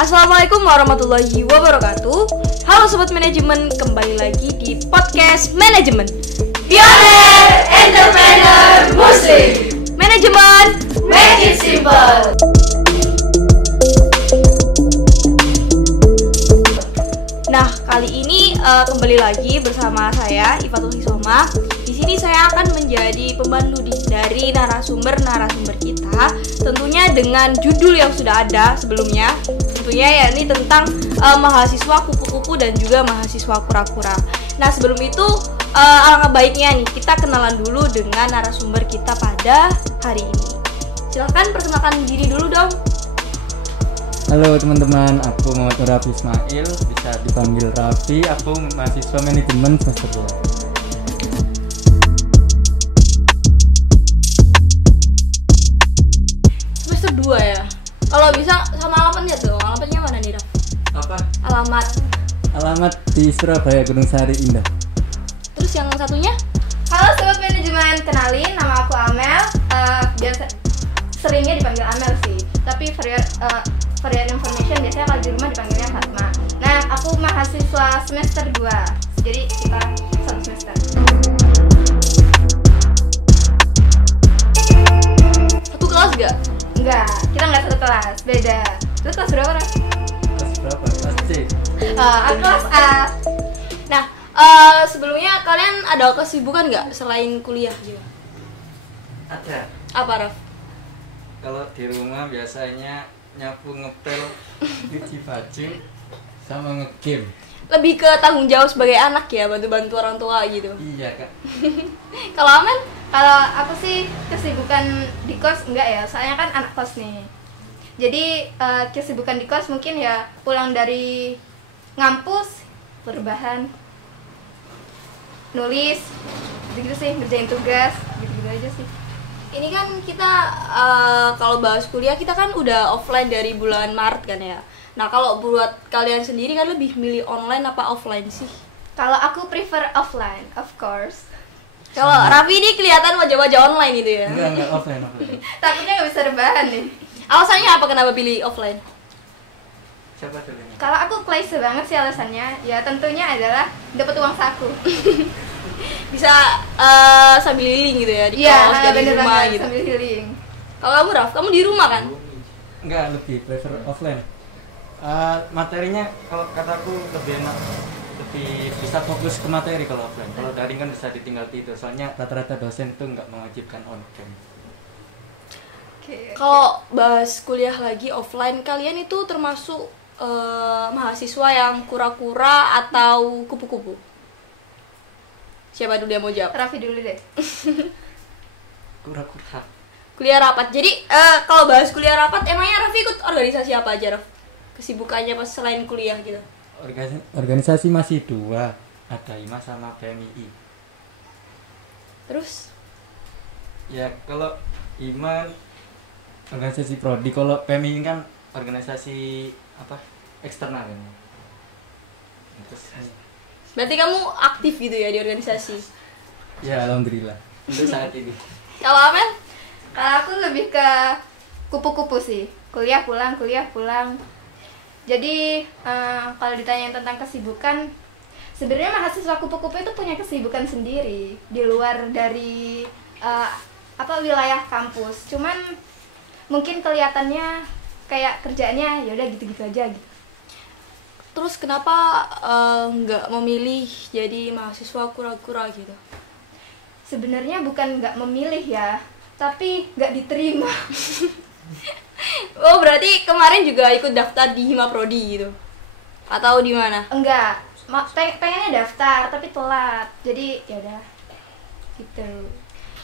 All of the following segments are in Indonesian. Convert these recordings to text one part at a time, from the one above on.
Assalamualaikum warahmatullahi wabarakatuh. Halo Sobat Manajemen, kembali lagi di podcast Manajemen Pioneer Entrepreneur Muslim. Manajemen Make it simple. Nah, kali ini kembali lagi bersama saya Ifatul Hisoma. Di sini saya akan menjadi pembantu dari narasumber kita, tentunya dengan judul yang sudah ada sebelumnya. Tentunya ya ini tentang mahasiswa kupu-kupu dan juga mahasiswa kura-kura. Nah, sebelum itu alangkah baiknya nih kita kenalan dulu dengan narasumber kita pada hari ini. Silahkan perkenalkan diri dulu dong. Halo teman-teman, aku Muhammad Raffi Ismail, bisa dipanggil Raffi. Aku mahasiswa manajemen semester 2. Semester 2 ya? Kalau bisa sama alamatnya tuh, alamatnya mana nih Raf? Apa? Alamat di Surabaya, Gunung Sari Indah. Terus yang satunya? Halo Sobat Manajemen, kenalin nama aku Amel. Biasa seringnya dipanggil Amel sih, tapi for your information biasanya kalau di rumah dipanggilnya Fatma. Nah, aku mahasiswa semester 2, jadi kita satu semester. Satu kelas gak? Enggak, kita nggak satu kelas, beda. Lu kelas berapa, Ran? Kelas berapa? Kelas C. Aku kelas A. Nah, sebelumnya kalian ada kesibukan nggak selain kuliah juga? Ada. Apa Raf? Kalau di rumah biasanya nyapu, ngepel, cuci baju, sama ngegame. Lebih ke tanggung jawab sebagai anak ya, bantu-bantu orang tua gitu. Iya kak. Kalau Amen? Kalau aku sih kesibukan di kos enggak ya, soalnya kan anak kos nih. Jadi kesibukan di kos mungkin ya pulang dari ngampus, berbahan, nulis, gitu sih, ngerjain tugas, gitu-gitu aja sih. Ini kan kita kalau bahas kuliah kita kan udah offline dari bulan Maret kan ya. Nah, kalau buat kalian sendiri kan lebih milih online apa offline sih? Kalau aku prefer offline, of course. Kalau Raffi ini kelihatan wajah-wajah online itu ya. Enggak offline. Takutnya nggak bisa rebahan nih. Alasannya apa kenapa pilih offline? Siapa dulu ini? Kalau aku klise banget sih alasannya, ya tentunya adalah dapat uang saku. Bisa sambil liling gitu ya di Iya, kos dari bener rumah banget, gitu. sambil healing. Kalau kamu Raf, kamu di rumah kan? Enggak, lebih prefer offline. Materinya kalau kataku lebih enak, lebih bisa fokus ke materi kalau offline. Kalau daring kan bisa ditinggal tidur. Soalnya rata-rata dosen itu nggak mewajibkan on cam. Oke. Kalau bahas kuliah lagi offline, kalian itu termasuk mahasiswa yang kura-kura atau kupu-kupu? Siapa dulu yang mau jawab? Raffi dulu deh. Kura-kura. Kuliah rapat. Jadi kalau bahas kuliah rapat, emangnya Raffi ikut organisasi apa aja, Raf? Kesibukannya pas selain kuliah gitu. Organisasi masih 2, ada IMA sama PMII. Terus? Ya kalau IMA organisasi prodi, kalau PMII kan organisasi apa eksternal kan. Terus, Berarti kamu aktif gitu ya di organisasi? ya alhamdulillah untuk saat ini. Kalau Amel? Kalau aku lebih ke kupu-kupu sih. Kuliah pulang. Jadi kalau ditanya tentang kesibukan, sebenarnya mahasiswa kupu-kupu itu punya kesibukan sendiri di luar dari wilayah kampus. Cuman mungkin kelihatannya kayak kerjaannya ya udah gitu-gitu aja gitu. Terus kenapa nggak memilih jadi mahasiswa kura-kura gitu? Sebenarnya bukan nggak memilih ya, tapi nggak diterima. Oh, berarti kemarin juga ikut daftar di Hima Prodi gitu? Atau di mana? Enggak, pengennya daftar tapi telat. Jadi ya udah gitu.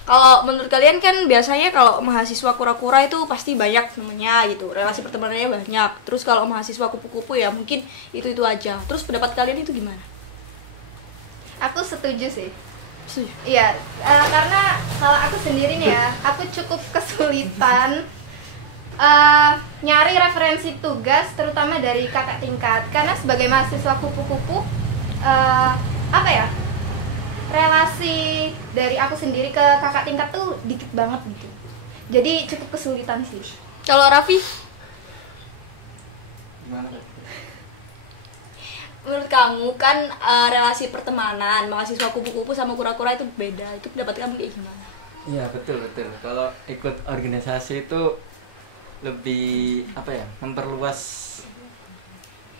Kalau menurut kalian kan biasanya kalau mahasiswa kura-kura itu pasti banyak temennya gitu, relasi pertemanannya banyak. Terus kalau mahasiswa kupu-kupu ya mungkin itu aja. Terus pendapat kalian itu gimana? Aku setuju sih. Setuju. Iya, karena kalau aku sendiri nih ya, aku cukup kesulitan nyari referensi tugas, terutama dari kakak tingkat. Karena sebagai mahasiswa kupu-kupu, relasi dari aku sendiri ke kakak tingkat tuh dikit banget gitu. Jadi cukup kesulitan sih. Kalau Raffi? Gimana Kak? Menurut kamu kan relasi pertemanan mahasiswa kupu-kupu sama kura-kura itu beda. Itu pendapat kamu kayak gimana? Iya betul. Kalau ikut organisasi itu lebih apa ya, memperluas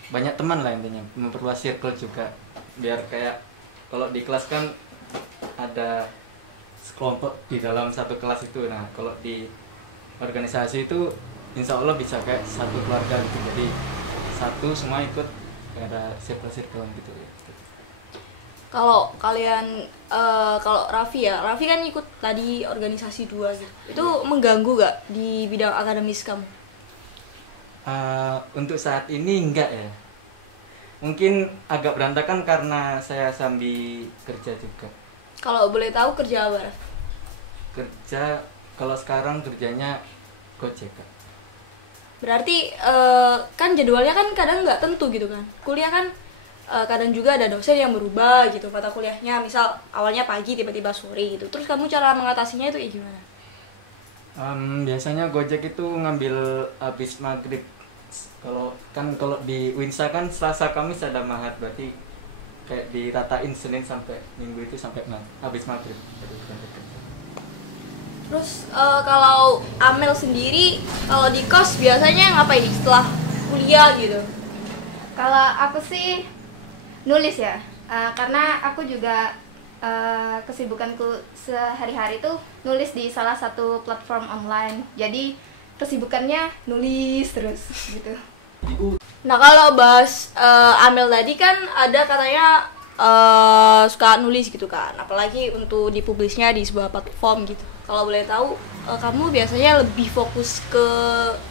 banyak teman lah intinya, memperluas circle juga. Biar kayak kalau di kelas kan ada kelompok di dalam satu kelas itu. Nah kalau di organisasi itu insya Allah bisa kayak satu keluarga gitu. Jadi satu semua ikut, ada circle gitu ya. Kalau kalian kalau Raffi kan ikut tadi organisasi 2 gitu. Itu mengganggu gak di bidang akademis kamu? Untuk saat ini enggak ya. Mungkin agak berantakan karena saya sambil kerja juga. Kalau boleh tahu kerja apa? Raf? Kerja kalau sekarang kerjanya Gojek Kak. Berarti kan jadwalnya kan kadang nggak tentu gitu kan. Kuliah kan kadang juga ada dosen yang berubah gitu mata kuliahnya. Misal awalnya pagi tiba-tiba sore gitu. Terus kamu cara mengatasinya itu kayak gimana? Biasanya Gojek itu ngambil habis maghrib. Kalau di Winsa kan Selasa Kamis ada mahat, berarti kayak diratain Senin sampai Minggu itu sampai habis maghrib. Terus kalau Amel sendiri kalau di kos biasanya ngapain nih setelah kuliah gitu? Kalau aku sih nulis ya, karena aku juga kesibukanku sehari-hari tuh nulis di salah satu platform online. Jadi kesibukannya nulis terus gitu. Nah kalau bahas Amel tadi kan ada katanya suka nulis gitu kan, apalagi untuk dipublisnya di sebuah platform gitu. Kalau boleh tahu kamu biasanya lebih fokus ke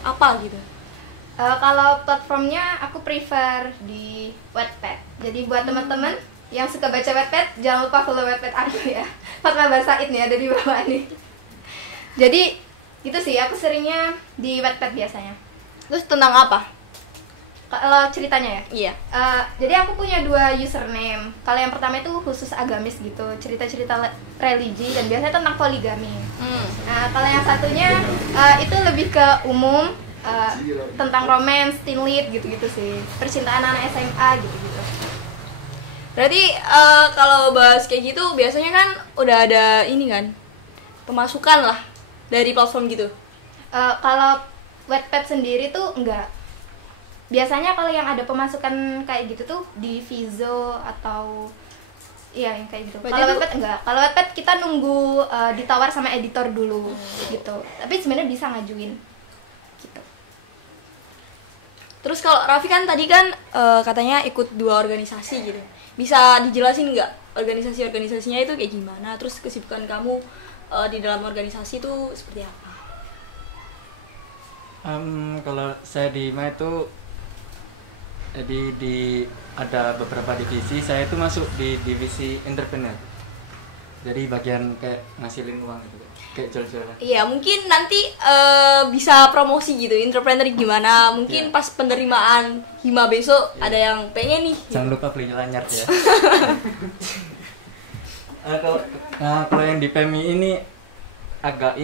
apa gitu? Kalau platformnya aku prefer di Wattpad. Jadi buat teman-teman yang suka baca Wattpad, jangan lupa follow Wattpad aku ya. Fatma Barsaid nih ada di bawah nih. Jadi gitu sih, aku seringnya di Wattpad biasanya. Terus tentang apa? Kalau ceritanya ya? Iya. Jadi aku punya 2 username. Kalau yang pertama itu khusus agamis gitu, cerita-cerita religi dan biasanya tentang poligami. Nah, kalau yang satunya itu lebih ke umum, tentang romance, teen lead gitu-gitu sih. Percintaan anak SMA gitu-gitu. Berarti kalau bahas kayak gitu biasanya kan udah ada ini kan pemasukan lah dari platform gitu. Kalau Wattpad sendiri tuh enggak. Biasanya kalau yang ada pemasukan kayak gitu tuh di Vizo atau iya yang kayak gitu. Kalau Wattpad enggak. Kalau Wattpad kita nunggu ditawar sama editor dulu gitu. Tapi sebenarnya bisa ngajuin gitu. Terus kalau Raffi kan tadi kan katanya ikut 2 organisasi gitu. Bisa dijelasin nggak organisasi-organisasinya itu kayak gimana? Terus kesibukan kamu di dalam organisasi itu seperti apa? Kalau saya di MA itu ada beberapa divisi. Saya itu masuk di divisi entrepreneur. Jadi bagian kayak ngasilin uang gitu, kayak jual-jualan. Iya, mungkin nanti bisa promosi gitu, entrepreneur gimana. Mungkin pas penerimaan hima besok ada yang pengen nih. Jangan lupa beli lanyard ya. Kalau yang di PMI ini agak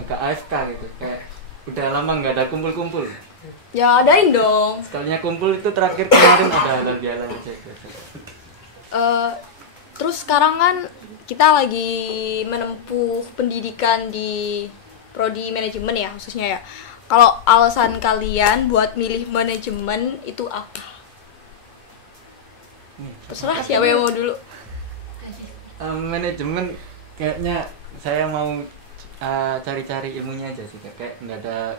AFK gitu, kayak udah lama nggak ada kumpul-kumpul. Ya adain dong. Sekalinya kumpul itu terakhir kemarin ada halal bihalal aja. Terus sekarang kan kita lagi menempuh pendidikan di prodi manajemen ya khususnya ya. Kalau alasan kalian buat milih manajemen itu apa? Terserah siapa yang mau dulu. Manajemen kayaknya saya mau cari-cari ilmunya aja sih, kayak nggak ada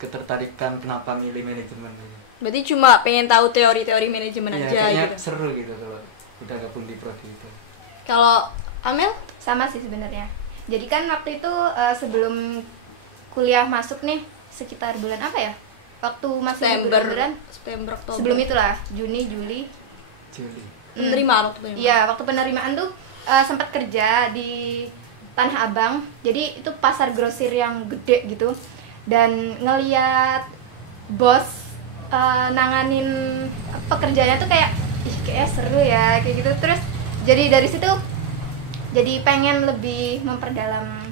ketertarikan kenapa milih manajemen gitu. Berarti cuma pengen tahu teori-teori manajemen ya, aja kayaknya gitu. Seru gitu kalau udah gabung di prodi itu. Kalau Amel sama sih sebenarnya. Jadi kan waktu itu sebelum kuliah masuk nih sekitar bulan apa ya? Waktu masih September, Oktober. Sebelum itulah, Juni, Juli. Penerimaan waktu penerimaan. Iya, waktu penerimaan tuh sempat kerja di Tanah Abang. Jadi itu pasar grosir yang gede gitu. Dan ngeliat bos nanganin pekerjaannya tuh kayak kayaknya seru ya kayak gitu. Terus jadi dari situ jadi pengen lebih memperdalam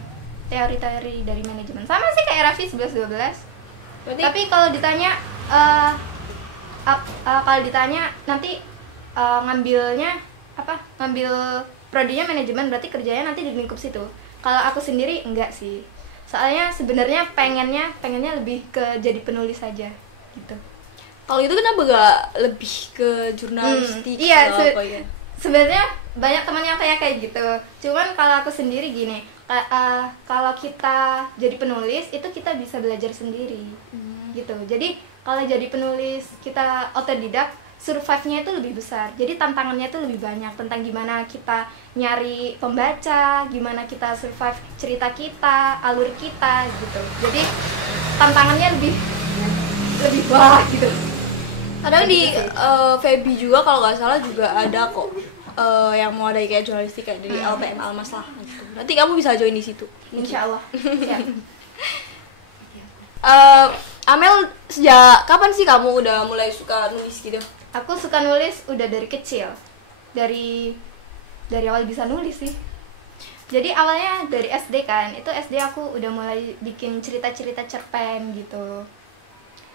teori-teori dari manajemen. Sama sih kayak Raffi 11-12. Berarti Tapi kalau ditanya nanti ngambilnya apa? Ngambil prodinya manajemen, berarti kerjanya nanti di lingkup situ. Kalau aku sendiri enggak sih. Soalnya sebenarnya pengennya lebih ke jadi penulis saja gitu. kalau itu kenapa gak lebih ke jurnalistik? Iya, atau apa ya? sebenarnya banyak teman yang kayak gitu. Cuman kalau aku sendiri gini, kalau kita jadi penulis itu kita bisa belajar sendiri, gitu. Jadi kalau jadi penulis kita otodidak, survive-nya itu lebih besar. Jadi tantangannya itu lebih banyak tentang gimana kita nyari pembaca, gimana kita survive cerita kita, alur kita, gitu. Jadi tantangannya lebih wah gitu. Kadang di Feby juga kalau nggak salah juga ada kok yang mau ada kayak jurnalistik kayak dari LPM Almas lah gitu. Nanti kamu bisa join di situ. Insya Allah. Siap. Amel, sejak kapan sih kamu udah mulai suka nulis gitu? Aku suka nulis udah dari kecil. Dari awal bisa nulis sih. Jadi awalnya dari SD kan. Itu SD aku udah mulai bikin cerita-cerita cerpen gitu.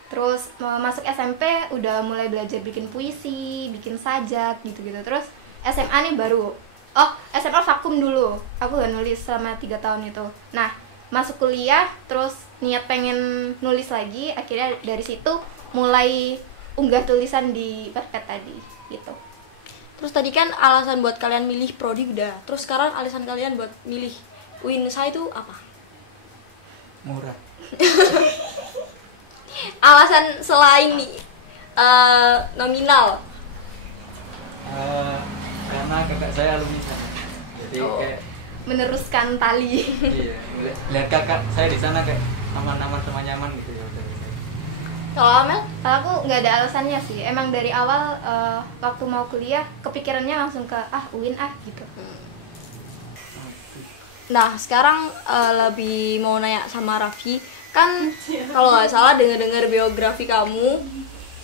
Terus masuk SMP udah mulai belajar bikin puisi, bikin sajak gitu-gitu. Terus SMA nih baru. SMA vakum dulu. Aku gak nulis selama 3 tahun itu. Nah, masuk kuliah terus niat pengen nulis lagi, akhirnya dari situ mulai unggah tulisan di Wattpad tadi gitu. Terus tadi kan alasan buat kalian milih prodi udah. Terus sekarang alasan kalian buat milih UINSA itu apa? Murah. Alasan selain nominal. Karena kakak saya alumni sana. Jadi kayak Meneruskan tali. iya, lihat kakak saya di sana kayak aman-aman sama nyaman gitu ya udah. Kalau Amel? Kalau aku nggak ada alasannya sih. Emang dari awal waktu mau kuliah kepikirannya langsung ke UIN gitu. Nah, sekarang lebih mau nanya sama Raffi. Kan kalau nggak salah dengar-dengar biografi kamu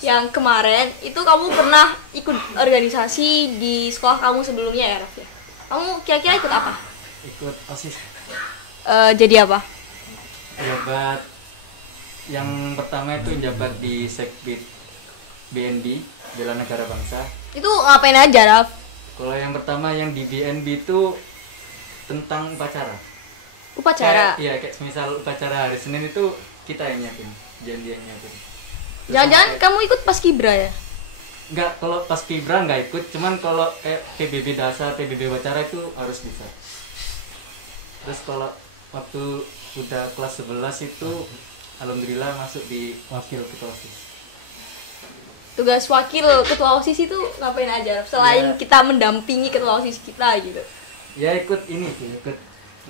yang kemarin itu kamu pernah ikut organisasi di sekolah kamu sebelumnya ya, Raffi? Kamu kira-kira ikut apa? Ikut OSIS. Jadi apa? Jabat yang pertama itu jabat di Sekbid BNB, Bela Negara Bangsa. Itu ngapain aja, Raf? Kalau yang pertama yang di BNB itu tentang upacara. Upacara? Kayak misal upacara hari Senin itu kita yang nyiapin, janjian nyiapin. Jangan-jangan kamu ikut Paskibra ya? Enggak, kalau pas Kibra enggak ikut, cuman kalau kayak PBB dasar, PBB upacara itu harus bisa. Terus kalau waktu udah kelas 11 itu alhamdulillah masuk di wakil ketua OSIS. Tugas wakil ketua OSIS itu ngapain aja? Selain kita mendampingi ketua OSIS kita gitu. Ya ikut ini sih, ikut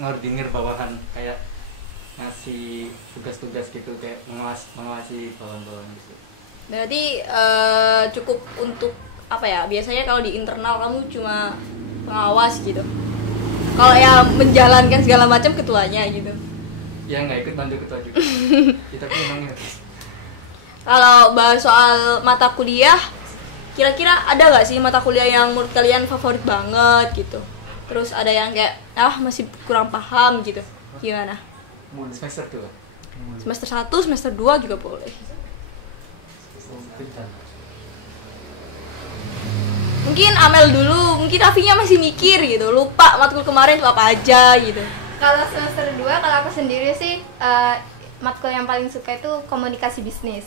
ngordinir bawahan, kayak ngasih tugas-tugas gitu, kayak mengawasi bawahan-bawahan gitu. Berarti cukup untuk apa ya? Biasanya kalau di internal kamu cuma pengawas gitu. Kalau yang menjalankan segala macam ketuanya gitu. Ya nggak ikut bantu ketua juga. Kita pun emang ya. Kalau bahas soal mata kuliah, kira-kira ada nggak sih mata kuliah yang menurut kalian favorit banget gitu? Terus ada yang kayak masih kurang paham gitu. Gimana? Semester 2. Semester 1, semester 2 juga boleh. Mungkin Amel dulu, mungkin Raffinya masih mikir gitu, lupa matkul kemarin itu apa aja gitu. Kalau semester 2, kalau aku sendiri sih matkul yang paling suka itu komunikasi bisnis.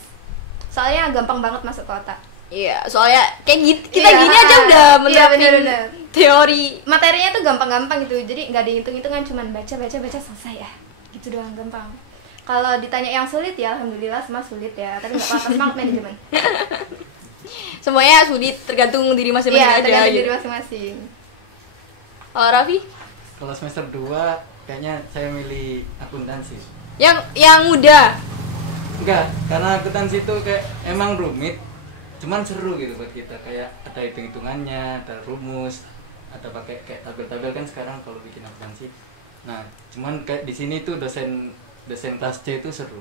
Soalnya gampang banget masuk ke otak. Iya, soalnya kayak kita Iya, gini aja udah menerapin bener-bener. teori. Materinya tuh gampang-gampang gitu, jadi nggak dihitung-hitungan, cuman baca selesai ya, gitu doang, gampang. Kalau ditanya yang sulit ya alhamdulillah semua sulit ya, tapi nggak apa-apa, semangat manajemen. Semuanya sulit, tergantung diri masing-masing Iya, aja tergantung gitu. diri masing-masing. Kalau Raffi? Kalau semester 2 kayaknya saya milih akuntansi. Yang muda. Enggak, karena akuntansi itu kayak emang rumit, cuman seru gitu buat kita, kayak ada hitung-hitungannya, ada rumus, ada pakai kayak tabel-tabel kan sekarang kalau bikin akuntansi. Nah, cuman kayak di sini tuh dosen kelas C itu seru.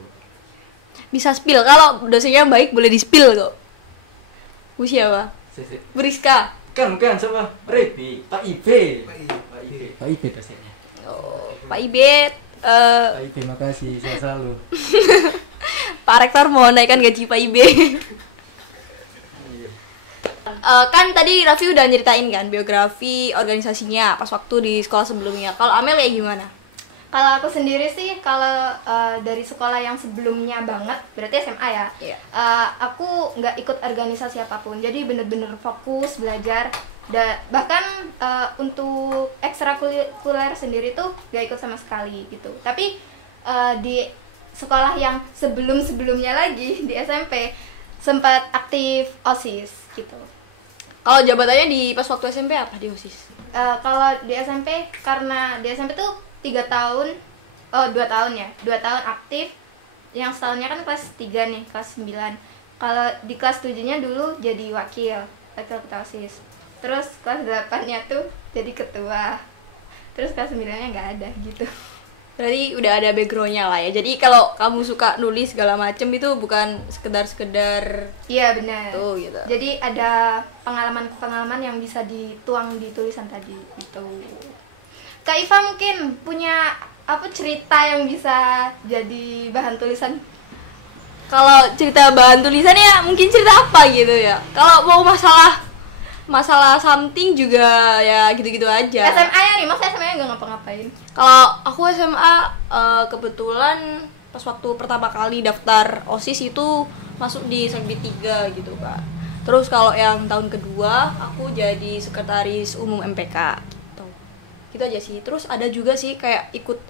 Bisa spill, kalau dosennya baik boleh di spill kok. Bu siapa? Sisi. Beriska. Bukan, siapa? Rebi, Pak IB. Pak IB dosennya. Oh, Pak Ibet. Pak IB, makasih, sehat selalu. Pak Rektor mau naikkan gaji Pak IB. Kan tadi Raffi udah nyeritain kan biografi organisasinya pas waktu di sekolah sebelumnya. Kalau Amel kayak gimana? Kalau aku sendiri sih, kalau dari sekolah yang sebelumnya banget, berarti SMA ya. Iya. Aku nggak ikut organisasi apapun, jadi bener-bener fokus belajar. Bahkan untuk ekstrakurikuler sendiri tuh nggak ikut sama sekali gitu. Tapi di sekolah yang sebelum-sebelumnya lagi di SMP sempat aktif OSIS gitu. Kalau jabatannya di pas waktu SMP apa di OSIS? Kalau di SMP, karena di SMP tuh 2 tahun ya, 2 tahun aktif. Yang setahunnya kan kelas 3 nih, kelas 9. Kalau di kelas 7-nya dulu jadi wakil ketua OSIS. Terus kelas 8-nya tuh jadi ketua. Terus kelas 9-nya nggak ada gitu. Berarti udah ada backgroundnya lah ya. Jadi kalau kamu suka nulis segala macem itu bukan sekedar Iya benar. tuh gitu. Jadi ada pengalaman yang bisa dituang di tulisan tadi gitu. Kak Iva mungkin punya apa cerita yang bisa jadi bahan tulisan? Kalau cerita bahan tulisan ya mungkin cerita apa gitu ya. Kalau mau masalah something juga ya gitu-gitu aja. SMA-nya nih, masa SMA-nya nggak ngapa-ngapain? Kalau aku SMA kebetulan pas waktu pertama kali daftar OSIS itu masuk di Sekbi 3 gitu Kak. Terus kalau yang tahun kedua aku jadi sekretaris umum MPK gitu. Gitu aja sih. Terus ada juga sih kayak ikut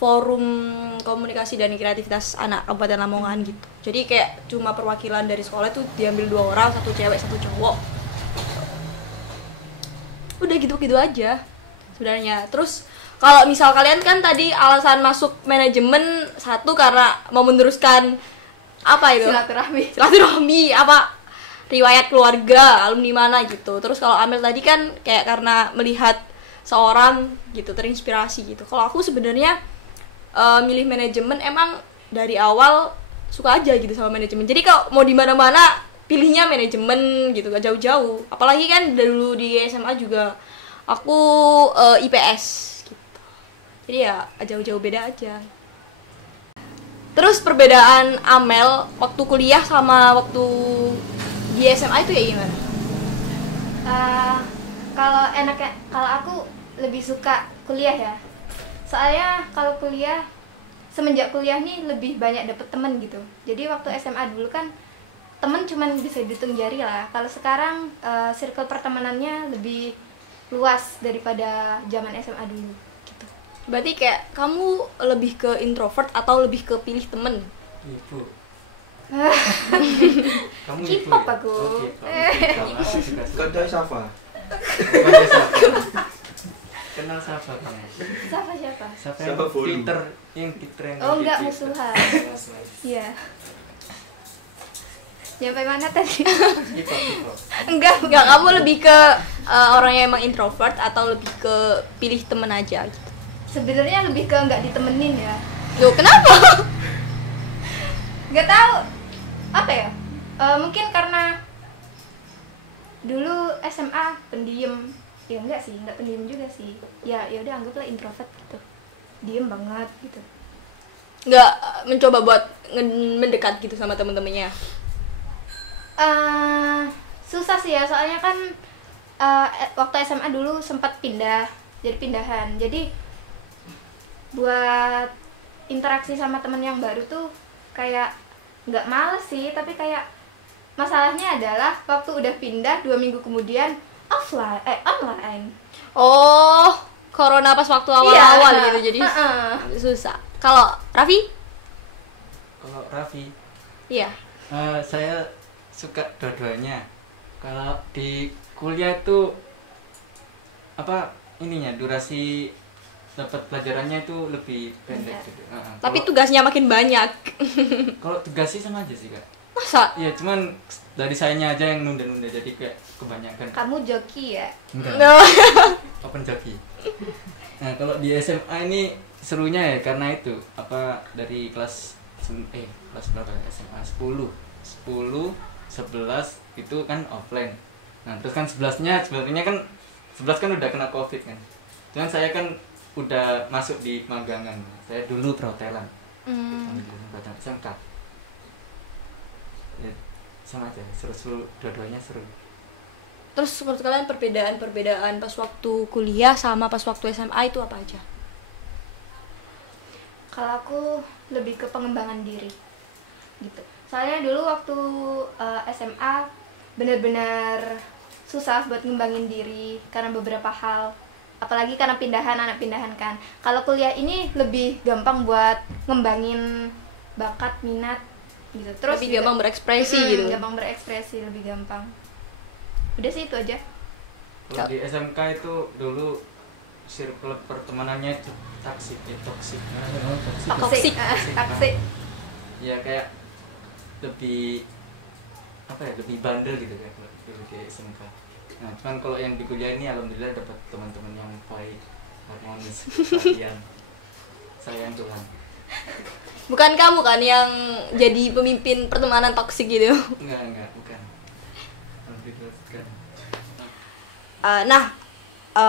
forum komunikasi dan kreativitas anak Kabupaten Lamongan gitu. Jadi kayak cuma perwakilan dari sekolah itu diambil 2 orang, 1 cewek 1 cowok. Udah gitu-gitu aja sebenarnya. Terus kalau misal kalian kan tadi alasan masuk manajemen satu karena mau meneruskan apa itu? Silaturahmi apa riwayat keluarga, alumni mana gitu. Terus kalau Amel tadi kan kayak karena melihat seorang gitu terinspirasi gitu. Kalau aku sebenarnya milih manajemen emang dari awal suka aja gitu sama manajemen. Jadi kalau mau di mana-mana pilihnya manajemen gitu, gak jauh-jauh. Apalagi kan dulu di SMA juga aku IPS gitu. Jadi ya jauh-jauh beda aja. Terus perbedaan Amel waktu kuliah sama waktu di SMA itu ya gimana? Kalau aku lebih suka kuliah ya. Soalnya kalau kuliah, semenjak kuliah nih lebih banyak dapet temen gitu. Jadi waktu SMA dulu kan temen cuman bisa dihitung jari lah. Kalau sekarang circle pertemanannya lebih luas daripada zaman SMA dulu gitu. Berarti kayak kamu lebih ke introvert atau lebih ke pilih temen? Ibu. Kamu K-pop ibu, ya? aku. Kedai Safa. Kenal siapa kamu? Siapa? Siapa Siapa yang volume? Twitter yang Oh enggak, di Twitter? musuhan. Musuhan. Iya. Sampai mana tadi? Hip-hop. Enggak. Kamu lebih ke orang yang emang introvert atau lebih ke pilih temen aja gitu? Sebenarnya lebih ke nggak ditemenin ya. Loh, kenapa? Nggak tahu apa ya. Mungkin karena dulu SMA pendiam. Ya enggak sih, enggak pendiam juga sih. Ya udah anggaplah introvert gitu. Diem banget gitu. Nggak mencoba buat mendekat gitu sama temen-temennya? Susah sih ya, soalnya kan waktu SMA dulu sempat pindah, jadi pindahan. Jadi buat interaksi sama temen yang baru tuh kayak nggak males sih, tapi kayak masalahnya adalah waktu udah pindah 2 minggu kemudian online. Oh, corona pas waktu awal-awal gitu, jadi susah. Kalau Raffi? Kalau Raffi, Iya. saya suka dua-duanya. Kalau di kuliah tuh apa ininya durasi dapat pelajarannya itu lebih pendek gitu. Tapi tugasnya makin banyak. Kalau tugas sih sama aja sih Kak. Masa? Iya, cuman dari sayanya aja yang nunda-nunda jadi kayak kebanyakan. Kamu joki ya? Enggak. No. Open joki. Nah, kalau di SMA ini serunya ya karena itu apa dari kelas berapa ya? SMA 10, 11 itu kan offline. Nah, terus kan 11-nya sebenarnya kan 11 kan udah kena Covid kan. Cuman saya kan udah masuk di magangan. Saya dulu perhotelan. SMK. Ya, sama aja, seru-seru, dua-duanya seru. Terus menurut kalian perbedaan pas waktu kuliah sama pas waktu SMA itu apa aja? Kalau aku lebih ke pengembangan diri gitu. Soalnya dulu waktu SMA benar-benar susah buat ngembangin diri karena beberapa hal, apalagi karena anak pindahan kan. Kalau kuliah ini lebih gampang buat ngembangin bakat, minat gitu. Terus lebih gampang berekspresi gitu. Gampang berekspresi, lebih gampang. Udah sih itu aja. Kalau di SMK itu dulu circle pertemanannya toksik. Ya kayak lebih apa ya, lebih bandel gitu kayak kalau di SMK. Nah cuman kalau yang di kuliah ini alhamdulillah dapat teman-teman yang baik, harmonis, perhatian, sayang Tuhan. Bukan kamu kan yang jadi pemimpin pertemanan toksik gitu? Enggak, bukan. Alhamdulillah bukan.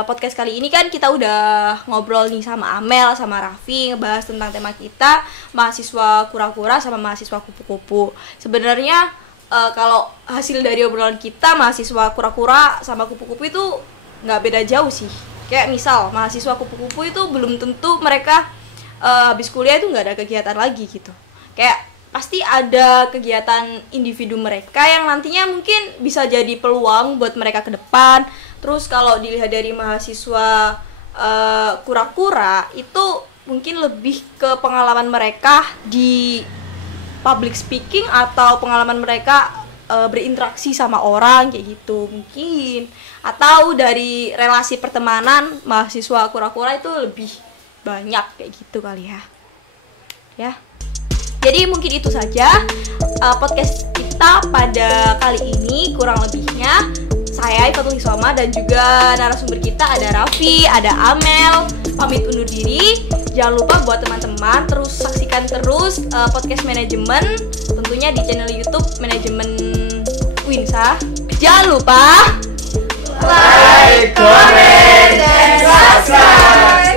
Podcast kali ini kan kita udah ngobrol nih sama Amel, sama Raffi, ngebahas tentang tema kita mahasiswa kura-kura sama mahasiswa kupu-kupu. Sebenarnya kalau hasil dari obrolan kita, mahasiswa kura-kura sama kupu-kupu itu nggak beda jauh sih. Kayak misal mahasiswa kupu-kupu itu belum tentu mereka habis kuliah itu nggak ada kegiatan lagi gitu. Kayak pasti ada kegiatan individu mereka yang nantinya mungkin bisa jadi peluang buat mereka ke depan. Terus kalau dilihat dari mahasiswa kura-kura itu mungkin lebih ke pengalaman mereka di public speaking atau pengalaman mereka berinteraksi sama orang kayak gitu mungkin, atau dari relasi pertemanan mahasiswa kura-kura itu lebih banyak kayak gitu kali ya. Jadi mungkin itu saja podcast kita pada kali ini. Kurang lebihnya saya Ifatul Hisoma dan juga narasumber kita ada Raffi, ada Amel, pamit undur diri. Jangan lupa buat teman-teman terus saksikan terus podcast manajemen tentunya di channel YouTube Manajemen Winsa. Jangan lupa like, comment, dan subscribe.